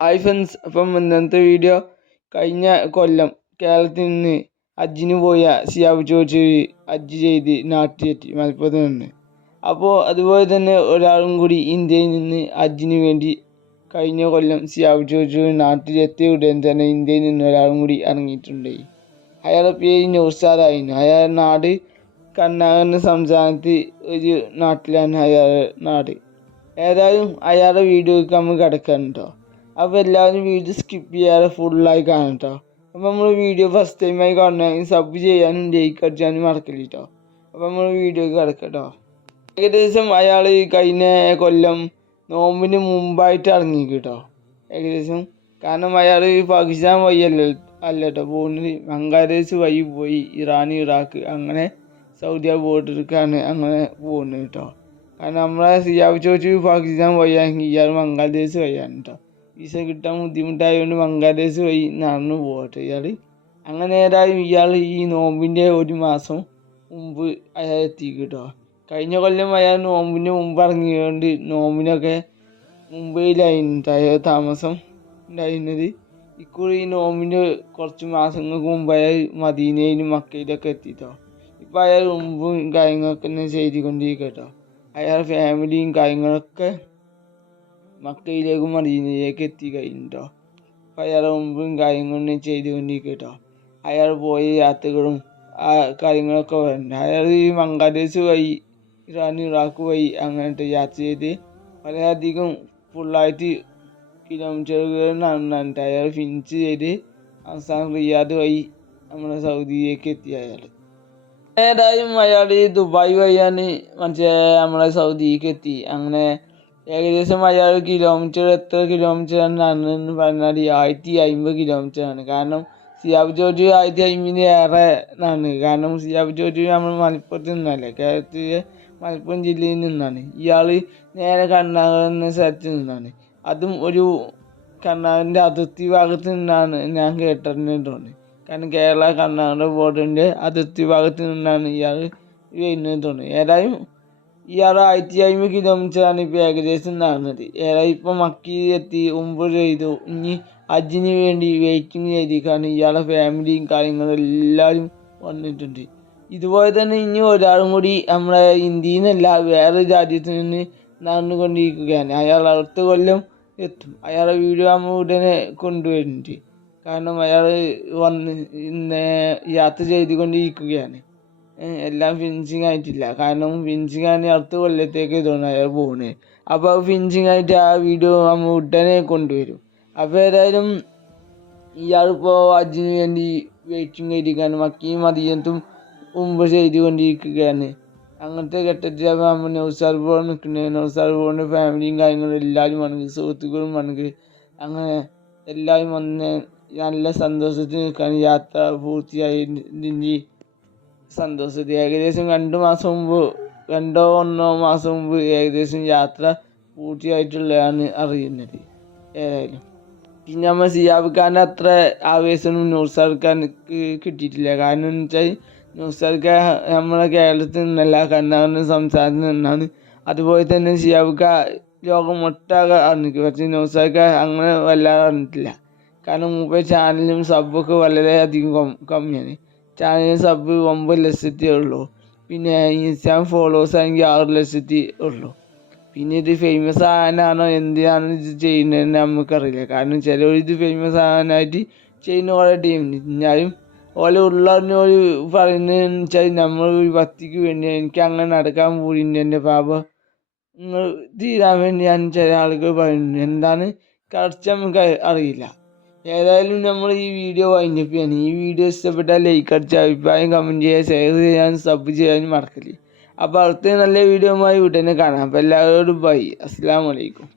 Hi friends അപ്പം ഇന്നത്തെ video കഴിഞ്ഞ കൊല്ലം കേരളത്തിൽ നിന്ന് ഹജ്ജിന് പോയ സിയാബ് ചോദിച്ച് ഹജ്ജ് ചെയ്ത് നാട്ടിലെത്തി മലപ്പുറത്ത് നിന്ന്. അപ്പോൾ അതുപോലെ തന്നെ ഒരാളും കൂടി ഇന്ത്യയിൽ നിന്ന് ഹജ്ജിന് വേണ്ടി കഴിഞ്ഞ കൊല്ലം സിയാബ് ചോദിച്ച് നാട്ടിലെത്തിയ ഉടൻ തന്നെ ഇന്ത്യയിൽ നിന്ന് ഒരാളും കൂടി ഇറങ്ങിയിട്ടുണ്ട്. അയാളുടെ പേര് നൗസാദായിരുന്നു അയാളുടെ നാട് കർണാടക സംസ്ഥാനത്ത് ഒരു നാട്ടിലാണ് അയാളുടെ നാട്. ഏതായാലും അയാളുടെ വീഡിയോയ്ക്ക് നമ്മൾ കിടക്കാൻ അപ്പോൾ എല്ലാവരും വീഡിയോ സ്കിപ്പ് ചെയ്യാതെ ഫുള്ളായി കാണാം കേട്ടോ അപ്പോൾ നമ്മൾ വീഡിയോ ഫസ്റ്റ് ടൈമായി കാണണമെങ്കിൽ സബ് ചെയ്യാനും ലൈക്ക് അടിച്ചാനും മറക്കില്ല കേട്ടോ അപ്പോൾ നമ്മൾ വീഡിയോ കിടക്കട്ടോ. കേട്ടോ ഏകദേശം അയാൾ കഴിഞ്ഞ കൊല്ലം നോമ്പിന് മുമ്പായിട്ട് ഇറങ്ങി കേട്ടോ ഏകദേശം. കാരണം അയാൾ പാകിസ്ഥാൻ വഴി അല്ല കേട്ടോ പോകുന്നത് ബംഗ്ലാദേശ് വഴി പോയി ഇറാൻ ഇറാഖ് അങ്ങനെ സൗദി ബോർഡർക്കാണ് അങ്ങനെ പോകുന്നത് കേട്ടോ. കാരണം നമ്മളെ സിയാബ് ചോദിച്ചു പാകിസ്ഥാൻ വഴിയാണെങ്കിൽ ഇയാൾ ബംഗ്ലാദേശ് വഴിയാണ് കേട്ടോ. വിസ കിട്ടാൻ ബുദ്ധിമുട്ടായതുകൊണ്ട് ബംഗ്ലാദേശ് വഴി നടന്നു പോകട്ടെ ഇയാൾ അങ്ങനെ ഏതായാലും ഇയാൾ ഈ നോമ്പിന്റെ ഒരു മാസം മുമ്പ് അയാൾ എത്തി കേട്ടോ കഴിഞ്ഞ കൊല്ലം അയാൾ നോമ്പിന്റെ മുമ്പ് ഇറങ്ങിയതുകൊണ്ട് നോമ്പിനൊക്കെ മുംബൈയിലായിരുന്നു അയാൾ താമസം ഉണ്ടായിരുന്നത്. ഇക്കുറി ഈ നോമ്പിന്റെ കുറച്ച് മാസങ്ങൾക്ക് മുമ്പ് അയാൾ മദീനയിലും മക്കയിലൊക്കെ എത്തിട്ടോ. ഇപ്പം അയാൾ മുമ്പും കാര്യങ്ങളൊക്കെ തന്നെ ചെയ്തുകൊണ്ടിരിക്കട്ടോ. കേട്ടോ അയാൾ ഫാമിലിയും കാര്യങ്ങളൊക്കെ മക്കയിലേക്കും മദീനയിലേക്ക് എത്തി കഴിഞ്ഞിട്ടോ. അപ്പം അയാൾ മുമ്പും കാര്യങ്ങളും ചെയ്തു കൊണ്ടിരിക്കട്ടോ അയാൾ പോയ യാത്രകളും ആ കാര്യങ്ങളൊക്കെ വരണ്ട. അയാൾ ഈ ബംഗ്ലാദേശ് വഴി ഇറാൻ ഇറാഖ് വഴി അങ്ങനത്തെ യാത്ര ചെയ്ത് വളരെയധികം ഫുള്ളായിട്ട് കിലോമീറ്ററുകൾ നടന്നിട്ട് അയാൾ ഫിനിഷ് ചെയ്ത് അവസാനം റിയാദ് വഴി നമ്മുടെ സൗദിയിലേക്ക് എത്തി അയാൾ. ഏതായാലും അയാൾ ദുബായ് വഴിയാണ് മറ്റേ നമ്മളെ സൗദിക്ക് എത്തി. അങ്ങനെ ഏകദേശം അയാൾ കിലോമീറ്റർ എത്ര കിലോമീറ്റർ നടന്നെന്ന് പറഞ്ഞാൽ ആയിരത്തി കിലോമീറ്റർ ആണ്. കാരണം സിയാബ് ജോർജ് ആയിരത്തി ഏറെ നടന്നു കാരണം സിയാബ് ജോർജ് നമ്മൾ മലപ്പുറത്ത് നിന്നല്ലേ കേരളത്തിലെ മലപ്പുറം ജില്ലയിൽ നിന്നാണ്. ഇയാൾ നേരെ കർണാടക എന്ന സ്ഥലത്ത് നിന്നാണ്. അതും ഒരു കർണാടകന്റെ അതിർത്തി ഭാഗത്ത് നിന്നാണ് ഞാൻ കേട്ടിട്ടുണ്ട് കാരണം കേരള കർണാടക ബോർഡിന്റെ അതിർത്തി ഭാഗത്ത് നിന്നാണ് ഇയാൾ വരുന്നത് തോന്നുന്നു ഏതായാലും ഇയാൾ ആയിരത്തി അമ്പത് കിലോമീറ്ററാണ് ഇപ്പോൾ ഏകദേശം നടന്നത്. ഇയാൾ ഇപ്പോൾ മക്കി എത്തി മുമ്പ് ചെയ്തു. ഇനി ഹജ്ജിന് വേണ്ടി വെയിറ്റിംഗ് ചെയ്തിരിക്കുകയാണ് ഇയാളെ ഫാമിലിയും കാര്യങ്ങളും എല്ലാവരും വന്നിട്ടുണ്ട്. ഇതുപോലെ തന്നെ ഇനി ഒരാളും കൂടി നമ്മളെ ഇന്ത്യയിൽ നിന്നല്ല വേറെ രാജ്യത്ത് നിന്ന് നടന്നുകൊണ്ടിരിക്കുകയാണ്. അയാൾ അടുത്ത കൊല്ലം എത്തും. അയാളെ വീഡിയോ നമ്മൾ ഉടനെ കൊണ്ടുവരുന്നുണ്ട് കാരണം അയാൾ വന്ന് ഇന്ന് യാത്ര ചെയ്തുകൊണ്ടിരിക്കുകയാണ്. എല്ലാം ഫിനിഷിങ് ആയിട്ടില്ല. കാരണം ഫിനിഷിങ് ആണ് അടുത്ത കൊല്ലത്തേക്ക് തോന്നുന്നു പോണേ അപ്പോൾ ഫിനിഷിങ് ആയിട്ട് ആ വീഡിയോ നമ്മൾ ഉടനെ കൊണ്ടുവരും. അപ്പോൾ ഏതായാലും ഇയാളിപ്പോൾ അജിന് വേണ്ടി വെയിറ്റിംഗ് ആയിരിക്കാനും മക്കിയും അധികത്തും മുമ്പ് ചെയ്തുകൊണ്ടിരിക്കുകയാണ്. അങ്ങനത്തെ ഘട്ടത്തിലാണ് നമ്മൾ നൗസാർ ബോൾ നിൽക്കുന്നത് നൗസാർ ബോളിന്റെ ഫാമിലിയും കാര്യങ്ങളും എല്ലാവരും വന്നത് സുഹൃത്തുക്കളും വന്നത് അങ്ങനെ എല്ലാവരും വന്ന് നല്ല സന്തോഷത്തിൽ നിൽക്കാൻ യാത്ര പൂർത്തിയായി. സന്തോഷത്തിൽ ഏകദേശം രണ്ട് മാസം മുമ്പ് രണ്ടോ ഒന്നോ മാസം മുമ്പ് ഏകദേശം യാത്ര പൂർത്തിയായിട്ടുള്ളതാണ് അറിയുന്നത്. ഏതായാലും. പിന്നെ നമ്മൾ സിയാബ് ഖാന്റെ അത്ര ആവേശമൊന്നും നൂർസാർ ഖാൻക്ക് കിട്ടിയിട്ടില്ല. കാരണം എന്ന് വെച്ചാൽ നൂർസാർ ഖാൻ നമ്മളെ കേരളത്തിൽ നിന്നല്ല കർണാടക സംസ്ഥാനത്ത് നിന്നാണ് അതുപോലെ തന്നെ സിയാബ് ഖാൻ ലോകം ഒട്ടാകെ അറിഞ്ഞിരിക്കും. പക്ഷേ ഖാൻ അങ്ങനെ വല്ലാതെ അറിഞ്ഞിട്ടില്ല. കാരണം മുമ്പേ ചാനലും സബ്ബൊക്കെ വളരെയധികം കമ്മിയാണ്. ചാനൽ സബ് ഒമ്പത് ലക്ഷത്തി ഉള്ളൂ. പിന്നെ ഇൻസ്റ്റാഗ്രാം ഫോളോവേഴ്സ് ആണെങ്കിൽ ആറ് ലക്ഷത്തി ഉള്ളൂ. പിന്നെ ഇത് ഫേമസ് ആകാനാണോ എന്തിനാണ് ഇത് ചെയ്യുന്നതെന്ന് നമുക്കറിയില്ല. കാരണം ചിലർ ഇത് ഫേമസ് ആകാനായിട്ട് ചെയ്യുന്ന കുറേ ടീം എന്നാലും ഓല ഉള്ളവർ പറയുന്നതെന്ന് വെച്ചാൽ നമ്മൾ ഒരു ഭക്തിക്ക് വേണ്ടി എനിക്ക് അങ്ങനെ നടക്കാൻ പോയിട്ടുണ്ട് എന്റെ പാപ നിങ്ങൾ തീരാൻ വേണ്ടിയാണ് ചില ആളുകൾ പറയുന്നത് എന്താണ് കറച്ച് നമുക്ക് അറിയില്ല. ഏതായാലും നമ്മൾ ഈ വീഡിയോ വൈൻഡപ്പ് ചെയ്യാണ്. ഈ വീഡിയോ ഇഷ്ടപ്പെട്ടാൽ ലൈക്ക് അടിച്ച് അഭിപ്രായം കമന്റ് ചെയ്യുക ഷെയർ ചെയ്യാനും സബ് ചെയ്യാനും മറക്കല്ലേ. അപ്പോൾ അടുത്ത നല്ല വീഡിയോയുമായി ഉടനെ കാണാം. അപ്പോൾ എല്ലാവരോടും ബൈ അസ്സാം വലൈക്കും